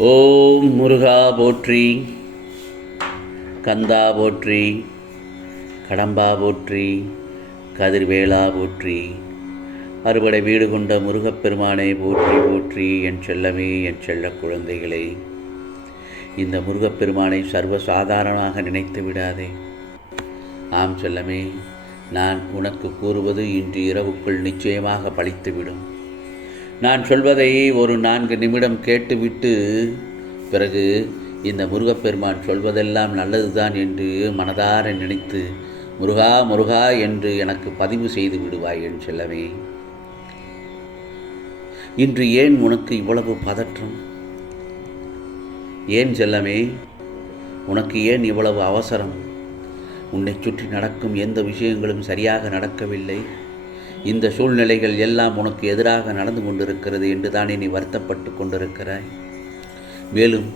ஓம் முருகா போற்றி, கந்தா போற்றி, கடம்பா போற்றி, கதிர்வேலா போற்றி, அறுபடை வீடு கொண்ட முருகப்பெருமானை போற்றி போற்றி. என் செல்லமே, என் செல்ல குழந்தைகளே, இந்த முருகப்பெருமானை சர்வசாதாரணமாக நினைத்து விடாதே. ஆம் செல்லமே, நான் உனக்கு கூறுவது இன்று இரவுக்குள் நிச்சயமாக பலித்துவிடும். நான் சொல்வதை ஒரு 4 நிமிடம் கேட்டுவிட்டு பிறகு இந்த முருகப்பெருமான் சொல்வதெல்லாம் நல்லதுதான் என்று மனதார நினைத்து முருகா முருகா என்று எனக்கு பதிவு செய்து விடுவாய் என் செல்லமே. இன்று ஏன் உனக்கு இவ்வளவு பதற்றம்? ஏன் செல்லமே, உனக்கு ஏன் இவ்வளவு அவசரம்? உன்னை சுற்றி நடக்கும் எந்த விஷயங்களும் சரியாக நடக்கவில்லை. இந்த சூழ்நிலைகள் எல்லாம் உனக்கு எதிராக நடந்து கொண்டிருக்கிறது என்று தானே நீ வருத்தப்பட்டு கொண்டிருக்கிறாய். மேலும்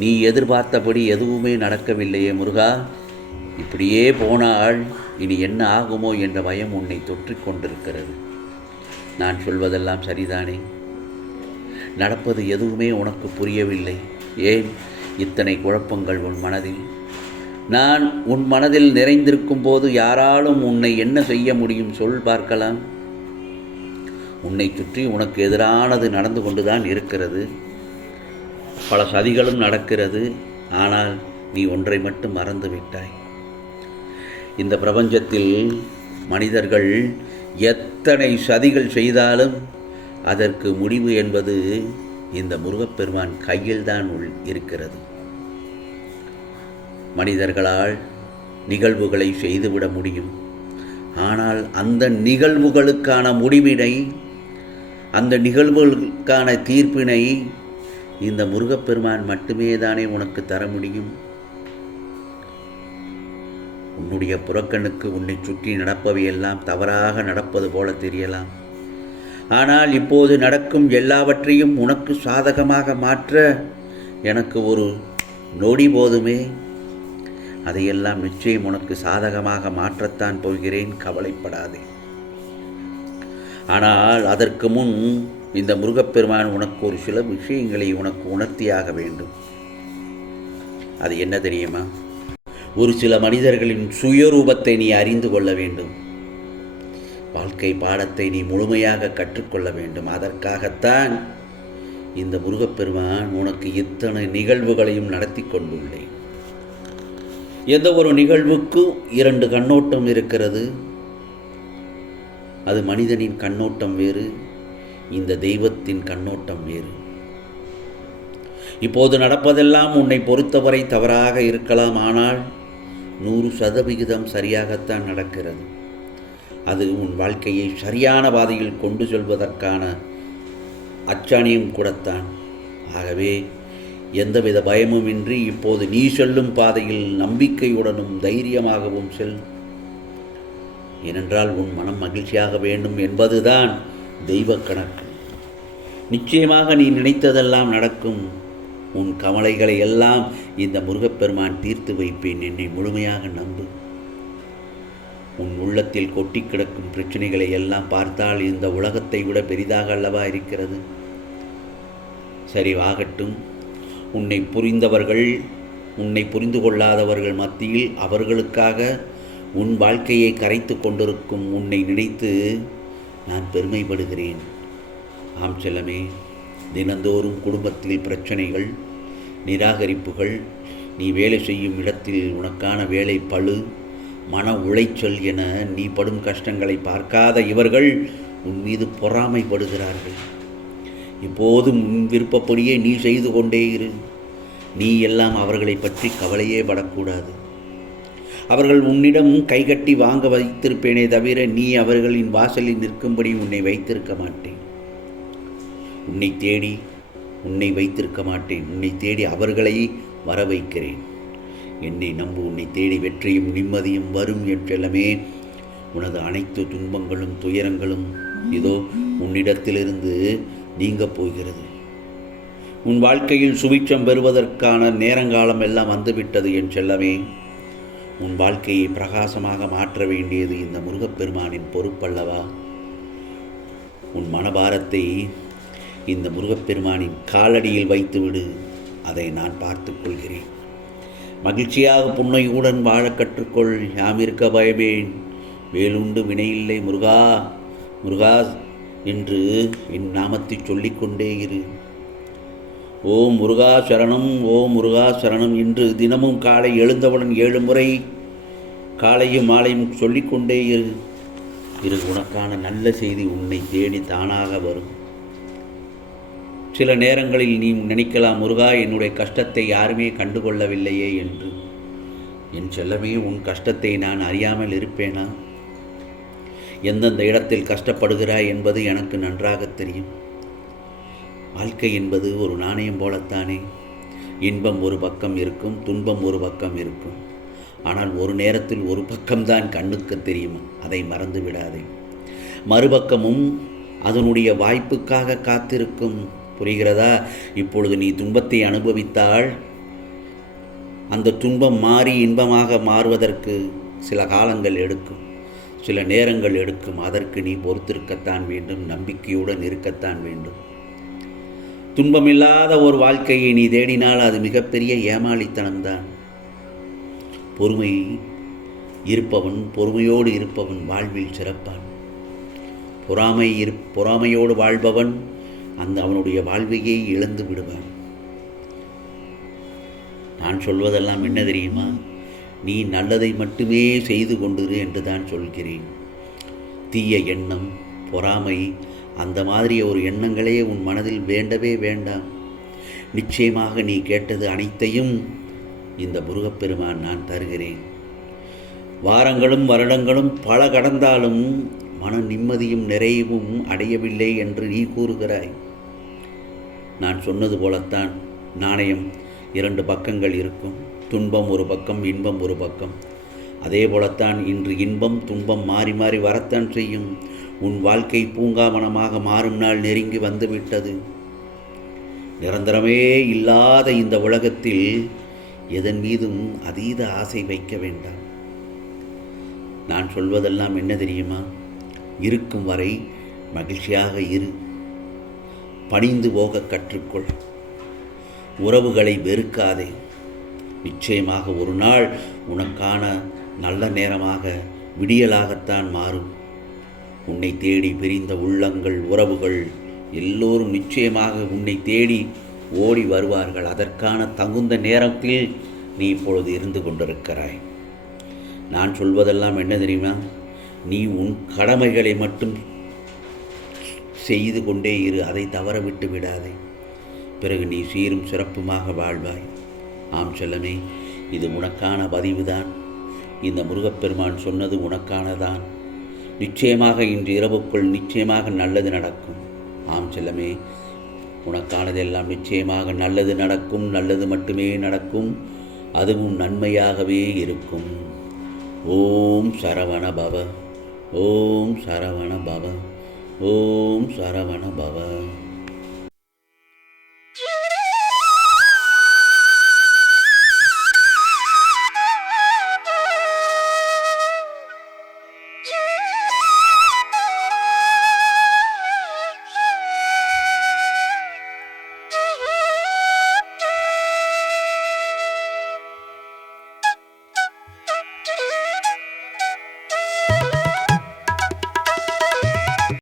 நீ எதிர்பார்த்தபடி எதுவுமே நடக்கவில்லையே முருகா. இப்படியே போனால் இனி என்ன ஆகுமோ என்ற பயம் உன்னை தொற்றிக் கொண்டிருக்கிறது. நான் சொல்வதெல்லாம் சரிதானே? நடப்பது எதுவுமே உனக்கு புரியவில்லை. ஏன் இத்தனை குழப்பங்கள் உன் மனதில்? நான் உன் மனதில் நிறைந்திருக்கும் போது யாராலும் உன்னை என்ன செய்ய முடியும் சொல் பார்க்கலாம். உன்னை சுற்றி உனக்கு எதிரானது நடந்து கொண்டுதான் இருக்கிறது. பல சதிகளும் நடக்கிறது. ஆனால் நீ ஒன்றை மட்டும் மறந்து விட்டாய். இந்த பிரபஞ்சத்தில் மனிதர்கள் எத்தனை சதிகள் செய்தாலும் அதற்கு முடிவு என்பது இந்த முருகப்பெருமான் கையில்தான் இருக்கிறது. மனிதர்களால் நிகழ்வுகளை செய்துவிட முடியும். ஆனால் அந்த நிகழ்வுகளுக்கான முடிவினை, அந்த நிகழ்வுகளுக்கான தீர்ப்பினை இந்த முருகப்பெருமான் மட்டுமே தானே உனக்கு தர முடியும். உன்னுடைய புறக்கண்ணுக்கு உன்னை சுற்றி நடப்பவையெல்லாம் தவறாக நடப்பது போல தெரியலாம். ஆனால் இப்போது நடக்கும் எல்லாவற்றையும் உனக்கு சாதகமாக மாற்ற எனக்கு ஒரு நொடி போதுமே. அதையெல்லாம் நிச்சயம் உனக்கு சாதகமாக மாற்றத்தான் போகிறேன், கவலைப்படாதே. ஆனால் அதற்கு முன் இந்த முருகப்பெருமான் உனக்கு ஒரு சில விஷயங்களை உனக்கு உணர்த்தியாக வேண்டும். அது என்ன தெரியுமா? ஒரு சில மனிதர்களின் சுயரூபத்தை நீ அறிந்து கொள்ள வேண்டும். வாழ்க்கை பாடத்தை நீ முழுமையாக கற்றுக்கொள்ள வேண்டும். அதற்காகத்தான் இந்த முருகப்பெருமான் உனக்கு இத்தனை நிகழ்வுகளையும் நடத்தி கொண்டுள்ளேன். எந்த ஒரு நிகழ்வுக்கும் 2 கண்ணோட்டம் இருக்கிறது. அது மனிதனின் கண்ணோட்டம் வேறு, இந்த தெய்வத்தின் கண்ணோட்டம் வேறு. இப்போது நடப்பதெல்லாம் உன்னை பொறுத்தவரை தவறாக இருக்கலாம். ஆனால் 100% சரியாகத்தான் நடக்கிறது. அது உன் வாழ்க்கையை சரியான பாதையில் கொண்டு செல்வதற்கான அச்சாணியும் கூடத்தான். ஆகவே எந்தவித பயமுமின்றி இப்போது நீ செல்லும் பாதையில் நம்பிக்கையுடனும் தைரியமாகவும் செல். ஏனென்றால் உன் மனம் மகிழ்ச்சியாக வேண்டும் என்பதுதான் தெய்வ கணக்கு. நிச்சயமாக நீ நினைத்ததெல்லாம் நடக்கும். உன் கவலைகளை எல்லாம் இந்த முருகப்பெருமான் தீர்த்து வைப்பேன். என்னை முழுமையாக நம்பு. உன் உள்ளத்தில் கொட்டி கிடக்கும் பிரச்சனைகளை எல்லாம் பார்த்தால் இந்த உலகத்தை விட பெரிதாக அல்லவா இருக்கிறது. சரி, ஆகட்டும். உன்னை புரிந்தவர்கள், உன்னை புரிந்து கொள்ளாதவர்கள் மத்தியில் அவர்களுக்காக உன் வாழ்க்கையை கரைத்து கொண்டிருக்கும் உன்னை நினைத்து நான் பெருமைப்படுகிறேன். ஆம் செல்லமே, தினந்தோறும் குடும்பத்தில் பிரச்சனைகள், நிராகரிப்புகள், நீ வேலை செய்யும் இடத்தில் உனக்கான வேலை பளு, மன உளைச்சல் என நீ படும் கஷ்டங்களை பார்க்காத இவர்கள் உன் மீது பொறாமைப்படுகிறார்கள். இப்போதும் உன் விருப்பப்படியே நீ செய்து கொண்டே இரு. நீ எல்லாம் அவர்களை பற்றி கவலையே படக்கூடாது. அவர்கள் உன்னிடம் கைகட்டி வாங்க வைத்திருப்பேனே தவிர நீ அவர்களின் வாசலில் நிற்கும்படி உன்னை வைத்திருக்க மாட்டேன். உன்னை தேடி உன்னை வைத்திருக்க மாட்டேன். உன்னை தேடி அவர்களை வர வைக்கிறேன். என்னை நம்பு. உன்னை தேடி வெற்றியும் நிம்மதியும் வரும் என் செல்லமே. உனது அனைத்து துன்பங்களும் துயரங்களும் இதோ உன்னிடத்திலிருந்து நீங்கப் போகிறது. உன் வாழ்க்கையில் சுபிட்சம் பெறுவதற்கான நேரங்காலம் எல்லாம் வந்துவிட்டது என் செல்லமே. உன் வாழ்க்கையை பிரகாசமாக மாற்ற வேண்டியது இந்த முருகப்பெருமானின் பொறுப்பல்லவா? உன் மனபாரத்தை இந்த முருகப்பெருமானின் காலடியில் வைத்துவிடு. அதை நான் பார்த்து கொள்கிறேன். மகிழ்ச்சியாக புன்னையுடன் வாழ கற்றுக்கொள். யாமிருக்க பயமேன், வேலுண்டு வினையில்லை முருகா முருகா என்று என் நாமத்தை சொல்லிக்கொண்டே இரு. ஓம் முருகா சரணம், ஓம் முருகா சரணம் என்று தினமும் காலை எழுந்தவுடன் 7 முறை காலையும் மாலையும் சொல்லிக்கொண்டே இரு. உனக்கான நல்ல செய்தி உன்னை தேடி தானாக வரும். சில நேரங்களில் நீ நினைக்கலாம், முருகா என்னுடைய கஷ்டத்தை யாருமே கண்டுகொள்ளவில்லையே என்று. என் செல்லமே, உன் கஷ்டத்தை நான் அறியாமல் இருப்பேனா? எந்தெந்த இடத்தில் கஷ்டப்படுகிறாய் என்பது எனக்கு நன்றாக தெரியும். வாழ்க்கை என்பது ஒரு நாணயம் போலத்தானே. இன்பம் ஒரு பக்கம் இருக்கும், துன்பம் ஒரு பக்கம் இருக்கும். ஆனால் ஒரு நேரத்தில் ஒரு பக்கம்தான் கண்ணுக்கு தெரியும், அதை மறந்து விடாதே. மறுபக்கமும் அதனுடைய வாய்ப்புக்காக காத்திருக்கும். புரிகிறதா? இப்பொழுது நீ துன்பத்தை அனுபவித்தால் அந்த துன்பம் மாறி இன்பமாக மாறுவதற்கு சில காலங்கள் எடுக்கும், சில நேரங்கள் எடுக்கும். அதற்கு நீ பொறுத்திருக்கத்தான் வேண்டும், நம்பிக்கையுடன் இருக்கத்தான் வேண்டும். துன்பமில்லாத ஒரு வாழ்க்கையை நீ தேடினால் அது மிகப்பெரிய ஏமாளித்தனம்தான். பொறுமை இருப்பவன், பொறுமையோடு இருப்பவன் வாழ்வில் சிறப்பான். பொறாமையோடு வாழ்பவன் அவனுடைய வாழ்வையே இழந்து விடுவான். நான் சொல்வதெல்லாம் என்ன தெரியுமா? நீ நல்லதை மட்டுமே செய்து கொண்டிரு என்று தான் சொல்கிறேன். தீய எண்ணம், பொறாமை, அந்த மாதிரி ஒரு எண்ணங்களே உன் மனதில் வேண்டவே வேண்டாம். நிச்சயமாக நீ கேட்டது அனைத்தையும் இந்த முருகப்பெருமான் நான் தருகிறேன். வாரங்களும் வருடங்களும் பல கடந்தாலும் மன நிம்மதியும் நிறைவும் அடையவில்லை என்று நீ கூறுகிறாய். நான் சொன்னது போலத்தான், நாணயம் 2 பக்கங்கள் இருக்கும். துன்பம் ஒரு பக்கம், இன்பம் ஒரு பக்கம். அதே போலத்தான் இன்று இன்பம் துன்பம் மாறி மாறி வரத்தான் செய்யும். உன் வாழ்க்கை பூங்காவனமாக மாறும் நாள் நெருங்கி வந்துவிட்டது. நிரந்தரமே இல்லாத இந்த உலகத்தில் எதன் மீதும் அதீத ஆசை வைக்க வேண்டாம். நான் சொல்வதெல்லாம் என்ன தெரியுமா? இருக்கும் வரை மகிழ்ச்சியாக இரு. பணிந்து போக கற்றுக்கொள். உறவுகளை வெறுக்காதே. நிச்சயமாக ஒரு நாள் உனக்கான நல்ல நேரமாக விடியலாகத்தான் மாறும். உன்னை தேடி பிரிந்த உள்ளங்கள், உறவுகள் எல்லோரும் நிச்சயமாக உன்னை தேடி ஓடி வருவார்கள். அதற்கான தகுந்த நேரத்தில் நீ இப்பொழுது இருந்து கொண்டிருக்கிறாய். நான் சொல்வதெல்லாம் என்ன தெரியுமா? நீ உன் கடமைகளை மட்டும் செய்து கொண்டே இரு, அதை தவற விட்டு விடாதே. பிறகு நீ சீரும் சிறப்புமாக வாழ்வாய். ஆம் செல்லமே, இது உனக்கான பதிவுதான். இந்த முருகப்பெருமான் சொன்னது உனக்கானதான். நிச்சயமாக இன்று இரவுக்குள் நிச்சயமாக நல்லது நடக்கும். ஆம் செல்லமே, உனக்கானதெல்லாம் நிச்சயமாக நல்லது நடக்கும். நல்லது மட்டுமே நடக்கும், அதுவும் நன்மையாகவே இருக்கும். ஓம் சரவண பவ, ஓம் சரவண பவ, ஓம் சரவண பவ.